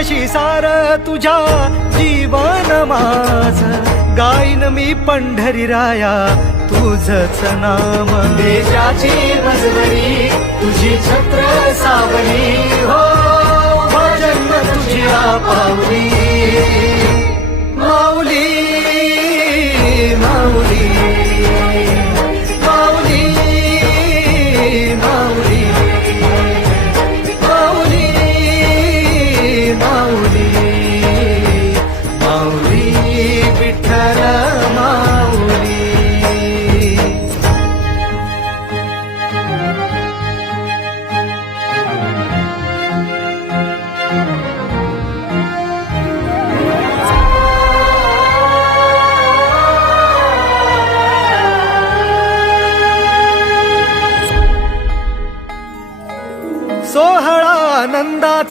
तुझ्याशी सार तुझ्या जीवन माझ गाईन मी पंढरी राया तुझच नाम देशाची मजबरी तुझी छत्र सावली हो भजन तुझी पावली माऊली माऊली माऊली माऊली माऊली माऊली माऊली विठ्ठल माऊली सोहळा आनंदात